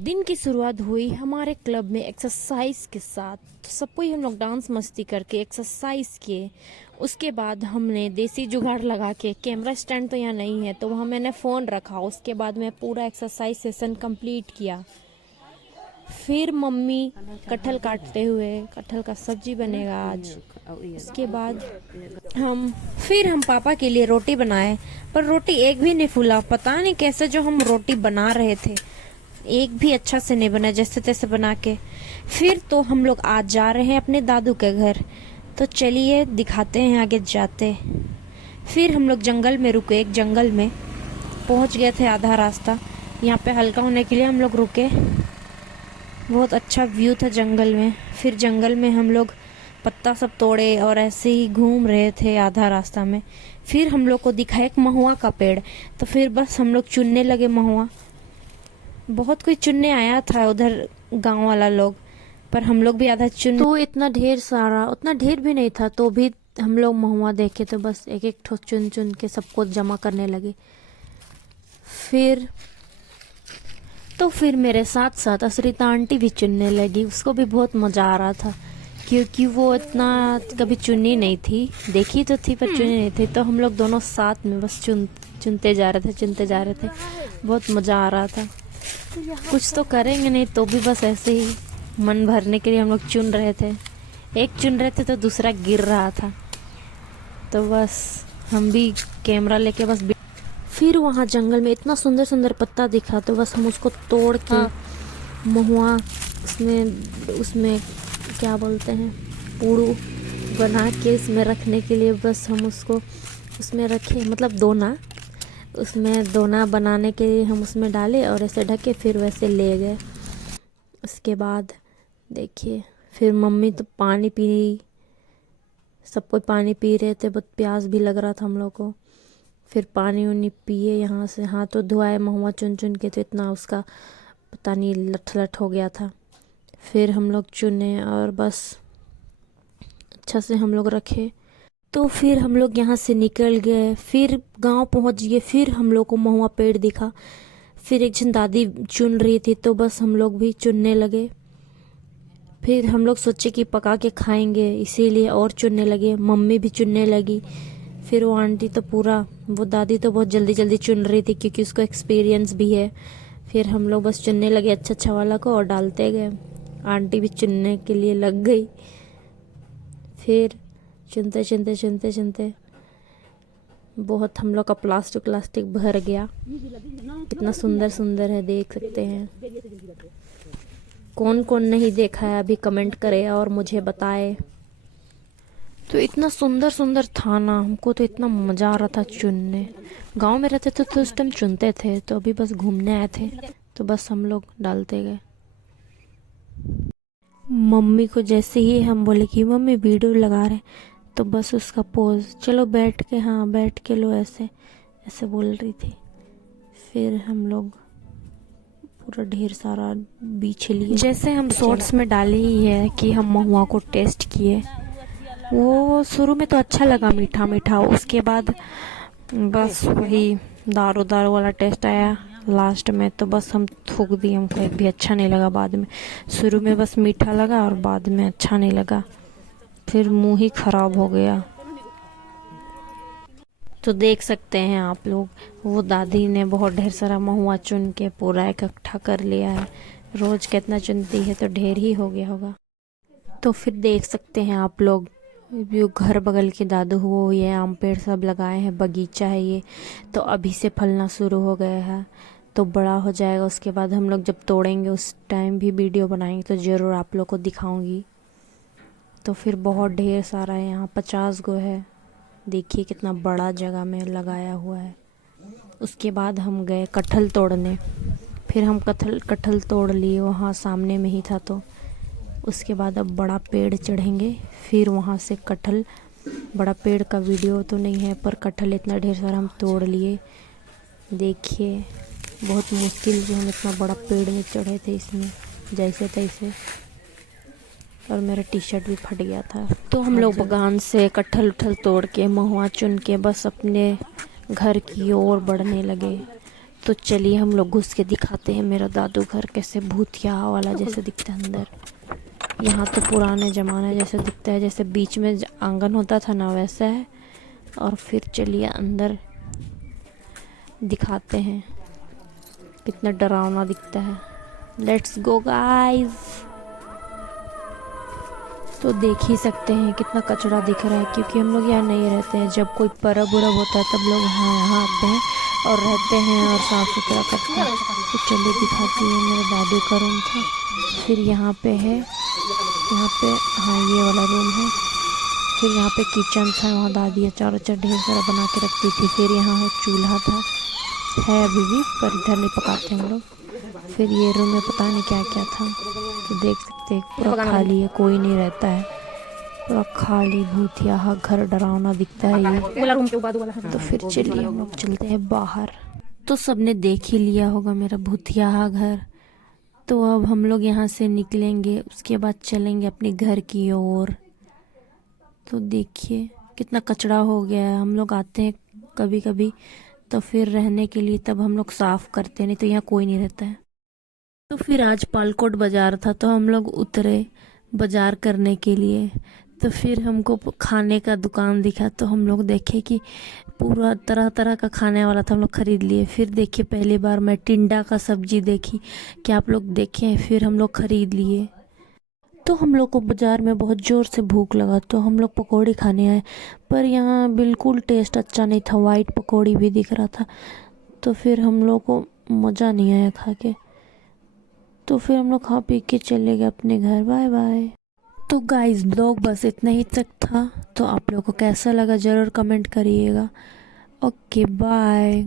दिन की शुरुआत हुई हमारे क्लब में एक्सरसाइज के साथ। तो सबको ही हम लोग डांस मस्ती करके एक्सरसाइज किए। उसके बाद हमने देसी जुगाड़ लगा के, कैमरा स्टैंड तो यहाँ नहीं है तो वहाँ मैंने फ़ोन रखा। उसके बाद मैं पूरा एक्सरसाइज सेशन कंप्लीट किया। फिर मम्मी कटहल काटते हुए, कटहल का सब्जी बनेगा आज। उसके बाद हम पापा के लिए रोटी बनाए, पर रोटी एक भी नहीं फूला। पता नहीं कैसे जो हम रोटी बना रहे थे एक भी अच्छा से नहीं बना, जैसे तैसे बना के। फिर तो हम लोग आज जा रहे हैं अपने दादू के घर, तो चलिए दिखाते हैं आगे जाते। फिर हम लोग जंगल में रुके, एक जंगल में पहुंच गए थे आधा रास्ता। यहाँ पे हल्का होने के लिए हम लोग रुके। बहुत अच्छा व्यू था जंगल में। फिर जंगल में हम लोग पत्ता सब तोड़े और ऐसे ही घूम रहे थे आधा रास्ता में। फिर हम लोग को दिखा एक महुआ का पेड़, तो फिर बस हम लोग चुनने लगे महुआ। बहुत कोई चुनने आया था उधर, गांव वाला लोग, पर हम लोग भी आधा चुन। तो इतना ढेर सारा, उतना ढेर भी नहीं था, तो भी हम लोग महुआ देखे तो बस एक एक ठो चुन चुन के सबको जमा करने लगे। फिर मेरे साथ साथ असरिता आंटी भी चुनने लगी। उसको भी बहुत मज़ा आ रहा था, क्योंकि वो इतना कभी चुनी नहीं थी। देखी तो थी पर चुनी नहीं थी। तो हम लोग दोनों साथ में बस चुनते जा रहे थे। बहुत मज़ा आ रहा था। कुछ तो करेंगे नहीं, तो भी बस ऐसे ही मन भरने के लिए हम लोग चुन रहे थे। एक चुन रहे थे तो दूसरा गिर रहा था, तो बस हम भी कैमरा लेके बस। फिर वहाँ जंगल में इतना सुंदर सुंदर पत्ता दिखा, तो बस हम उसको तोड़ के महुआ उसमें क्या बोलते हैं, पूड़ू बना के इसमें रखने के लिए बस हम उसको उसमें रखे, मतलब दोना। उसमें दोना बनाने के लिए हम उसमें डाले और ऐसे ढके, फिर वैसे ले गए। उसके बाद देखिए, फिर मम्मी तो पानी पी, सब कोई पानी पी रहे थे। बहुत प्यास भी लग रहा था हम लोग को। फिर पानी उनी पिए, यहाँ से हाथ तो धोआए महुआ चुन चुन के, तो इतना उसका पता नहीं लठ हो गया था। फिर हम लोग चुने और बस अच्छा से हम लोग रखे। तो फिर हम लोग यहाँ से निकल गए, फिर गांव पहुँच गए। फिर हम लोग को महुआ पेड़ दिखा। फिर एक जन दादी चुन रही थी, तो बस हम लोग भी चुनने लगे। फिर हम लोग सोचे कि पका के खाएंगे, इसीलिए और चुनने लगे। मम्मी भी चुनने लगी। फिर वो आंटी तो वो दादी तो बहुत जल्दी जल्दी चुन रही थी, क्योंकि उसको एक्सपीरियंस भी है। फिर हम लोग बस चुनने लगे अच्छा अच्छा वाला को और डालते गए। आंटी भी चुनने के लिए लग गई। फिर चुनते बहुत हम लोग का प्लास्टिक भर गया। कितना सुंदर सुंदर है, देख सकते हैं। कौन कौन नहीं देखा है अभी कमेंट करे और मुझे बताए। तो इतना सुंदर सुंदर था ना, हमको तो इतना मज़ा आ रहा था चुनने। गांव में रहते थे तो उस टाइम चुनते थे, तो अभी बस घूमने आए थे तो बस हम लोग डालते गए। मम्मी को जैसे ही हम बोले कि मम्मी वीडियो लगा रहे, तो बस उसका पोज, चलो बैठ के, हाँ बैठ के लो, ऐसे ऐसे बोल रही थी। फिर हम लोग पूरा ढेर सारा बीछ लिए। जैसे हम शॉर्ट्स में डाले ही है कि हम महुआ को टेस्ट किए। वो शुरू में तो अच्छा लगा, मीठा मीठा। उसके बाद बस वही दारू वाला टेस्ट आया लास्ट में, तो बस हम थूक दिए। हमको एक भी अच्छा नहीं लगा बाद में। शुरू में बस मीठा लगा और बाद में अच्छा नहीं लगा, फिर मुंह ही खराब हो गया। तो देख सकते हैं आप लोग, वो दादी ने बहुत ढेर सारा महुआ चुन के पूरा इकट्ठा कर लिया है। रोज कितना चुनती है, तो ढेर ही हो गया होगा। तो फिर देख सकते हैं आप लोग, जो घर बगल के दादू हो, ये आम पेड़ सब लगाए हैं, बगीचा है ये। तो अभी से फलना शुरू हो गया है, तो बड़ा हो जाएगा। उसके बाद हम लोग जब तोड़ेंगे उस टाइम भी वीडियो बनाएंगे, तो ज़रूर आप लोग को दिखाऊंगी। तो फिर बहुत ढेर सारा है, यहाँ 50 गो है। देखिए कितना बड़ा जगह में लगाया हुआ है। उसके बाद हम गए कटहल तोड़ने। फिर हम कटहल तोड़ लिए, वहाँ सामने में ही था। तो उसके बाद अब बड़ा पेड़ चढ़ेंगे, फिर वहाँ से कटहल, बड़ा पेड़ का वीडियो तो नहीं है, पर कटहल इतना ढेर सारा हम तोड़ लिए। देखिए बहुत मुश्किल से हम इतना बड़ा पेड़ में चढ़े थे, इसमें जैसे तैसे, और मेरा टी शर्ट भी फट गया था। तो हम लोग बगान से कटहल तोड़ के, महुआ चुन के बस अपने घर की ओर बढ़ने लगे। तो चलिए हम लोग घुस के दिखाते हैं मेरा दादू घर कैसे भूतिया वाला जैसे दिखता है अंदर। यहाँ तो पुराने ज़माने जैसे दिखता है, जैसे बीच में आंगन होता था ना वैसा है। और फिर चलिए अंदर दिखाते हैं कितना डरावना दिखता है। Let's go guys. तो देख ही सकते हैं कितना कचरा दिख रहा है, क्योंकि हम लोग यहाँ नहीं रहते हैं। जब कोई परब उरब होता है तब लोग यहाँ आते हैं और रहते हैं और साफ़ सुथरा करते हैं। तो चलिए दिखाती है, मेरे दादू का रूम था। फिर यहाँ पे है, यहाँ पे हाँ ये वाला रूम है। फिर यहाँ पे किचन था, वहाँ दादी अचार अचार ढेर सारा बना के रखती थी। फिर यहाँ है चूल्हा था, है अभी भी, पर इधर नहीं पकाते हम लोग। फिर ये रूम में पता नहीं क्या क्या था। तो देख सकते हैं पूरा खाली है, कोई नहीं रहता है, पूरा खाली भूतिया घर डरावना दिखता है ये। तो फिर चलिए हम लोग चलते हैं बाहर। तो सबने देख ही लिया होगा मेरा भूतिया घर। तो अब हम लोग यहाँ से निकलेंगे, उसके बाद चलेंगे अपने घर की ओर। तो देखिए कितना कचरा हो गया है। हम लोग आते हैं कभी कभी तो फिर रहने के लिए, तब हम लोग साफ़ करते हैं, नहीं तो यहाँ कोई नहीं रहता है। तो फिर आज पालकोट बाज़ार था तो हम लोग उतरे बाज़ार करने के लिए। तो फिर हमको खाने का दुकान दिखा, तो हम लोग देखे कि पूरा तरह तरह का खाने वाला था, हम लोग ख़रीद लिए। फिर देखिए पहली बार मैं टिंडा का सब्ज़ी देखी, कि आप लोग देखें। फिर हम लोग ख़रीद लिए। तो हम लोग को बाज़ार में बहुत ज़ोर से भूख लगा, तो हम लोग पकौड़ी खाने आए। पर यहाँ बिल्कुल टेस्ट अच्छा नहीं था, वाइट पकौड़ी भी दिख रहा था। तो फिर हम लोग को मज़ा नहीं आया खा के। तो फिर हम लोग खा पी के चले गए अपने घर। Bye bye. तो गाइस ब्लॉग बस इतना ही तक था। तो आप लोगों को कैसा लगा ज़रूर कमेंट करिएगा। Okay bye.